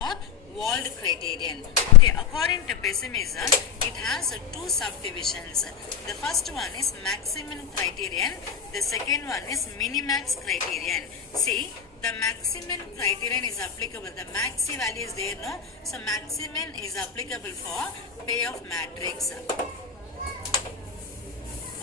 or walled criterion. Okay, according to pessimism, it has two subdivisions. The first one is maximum criterion. The second one is minimax criterion. See, the maximum criterion is applicable. The maxi value is there, no? So maximum is applicable for payoff matrix.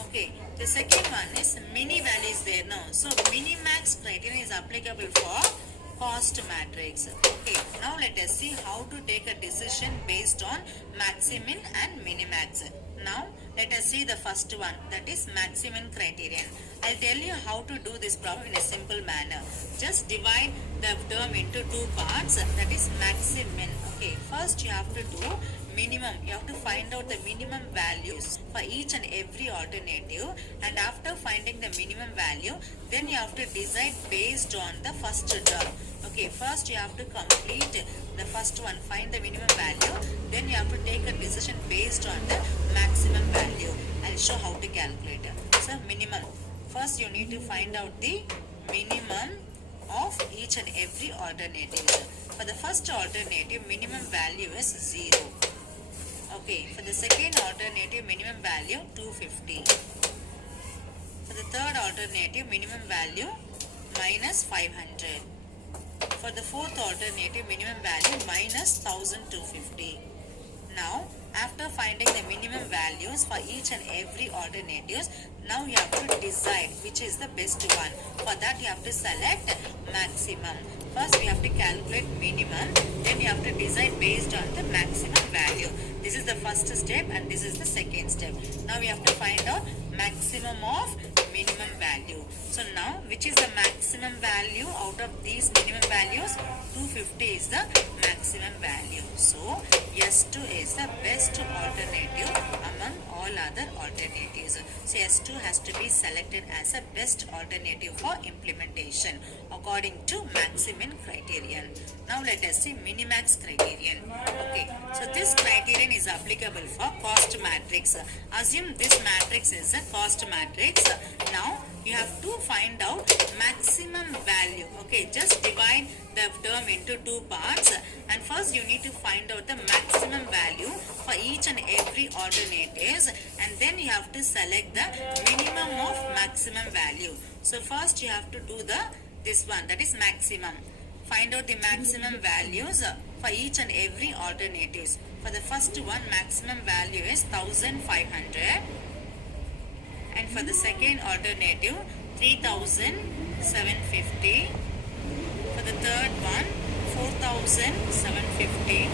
Okay, the second one is mini value is there, no? So minimax criterion is applicable for cost matrix. Okay, now let us see how to take a decision based on maximum and minimax. Now let us see the first one, that is maximum criterion. I'll tell you how to do this problem in a simple manner. Just divide the term into two parts, that is maximum. Okay, first you have to do minimum. You have to find out the minimum values for each and every alternative, and after finding the minimum value, then you have to decide based on the first term. Okay, first you have to complete the first one, find the minimum value, then you have to take a decision based on the maximum value. I'll show how to calculate. So minimum, first you need to find out the minimum of each and every alternative. For the first alternative, minimum value is 0. Okay, for the second alternative, minimum value 250. For the third alternative, minimum value minus 500. For the fourth alternative, minimum value minus 1250. Now, after finding the minimum values for each and every alternatives, now you have to decide which is the best one. For that, you have to select maximum. First, we have to calculate minimum, then you have to decide based on the maximum value. This is the first step and this is the second step. Now, we have to find out maximum of minimum value. So, now which is the maximum value out of these minimum values? 250 is the maximum value. So, S2 is the best alternative among all other alternatives. So, S2 has to be selected as a best alternative for implementation according to maximum criterion. Now, let us see minimax criterion. Okay, so this criterion is applicable for cost matrix. Assume this matrix is a cost matrix. Now, you have to find out maximum value. Okay, just divide the term into two parts, and first you need to find out the maximum value for each and every alternatives, and then you have to select the minimum of maximum value. So first you have to do this one, that is maximum. Find out the maximum values for each and every alternatives. For the first one, maximum value is 1500. And for the second alternative, 3750. For the third one, 4750.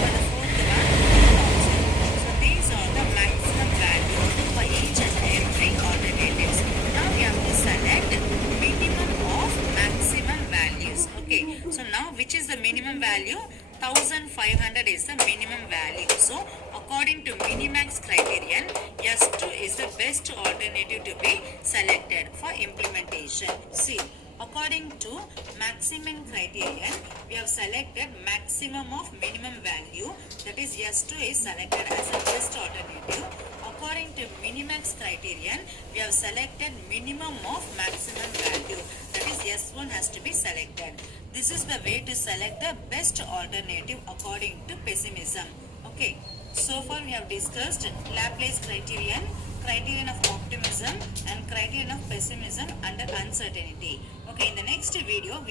For the fourth one, 2000. So these are the maximum value for each and every alternatives. Now we have to select minimum of maximum values. Okay, so now which is the minimum value? 1500 is the minimum value. So according to minimax criterion, S2 is the best alternative to be selected for implementation. See, according to maximum criterion, we have selected maximum of minimum value, that is S2 is selected as a best alternative. According to minimax criterion, we have selected minimum of maximum value, that is S1 has to be selected. This is the way to select the best alternative according to pessimism. Okay, so far we have discussed Laplace criterion, criterion of optimism and criterion of pessimism under uncertainty. Okay, in the next video